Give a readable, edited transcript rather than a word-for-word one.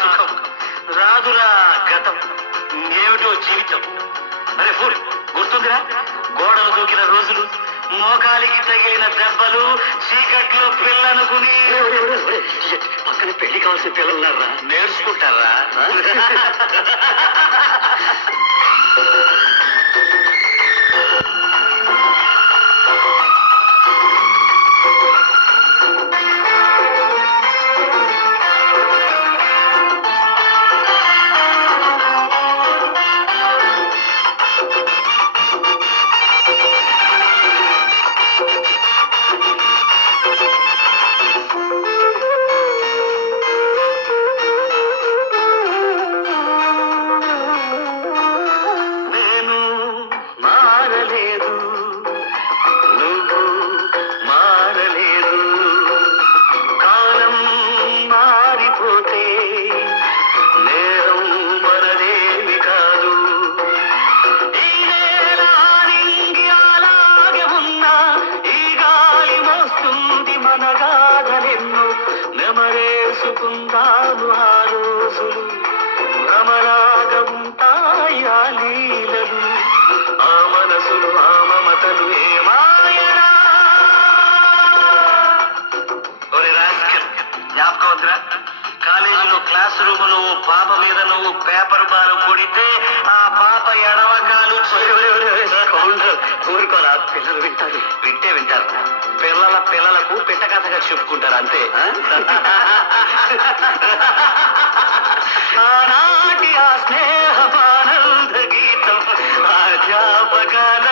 సుఖం రాదురా గతం ఏమిటో జీవితం. అరే ఫుల్ గుర్తుందిరా, గోడలు దూకిన రోజులు, మోకాలికి తగిలిన దెబ్బలు, చీకట్లో పిల్లనుకుని. పక్కన పెళ్లి కావాల్సిన పిల్లలున్నారా? నేర్చుకుంటారా? నెమరేసుకుందాము ఆ రోజులు, భ్రమలాగా ఉంటాయి ఆ లీలలు, ఆ మనసులు ఆ మమతలు ఏమాయనా. జ్ఞాపకం వద్దురా, కాలేజీలో క్లాస్ రూమ్ లో పాప మీద నువ్వు పేపర్ బారు కొడితే ఆ పాప ఎడవకాలు ఊరుకోరా, పిల్లలు వింటారు. వింటే వింటారు, పిల్లలకు పిట్ట కథగా చెప్పుకుంటారు అంతే. ఆనాటి ఆ స్నేహమానంద గీతం, ఆ జ్ఞాపకాల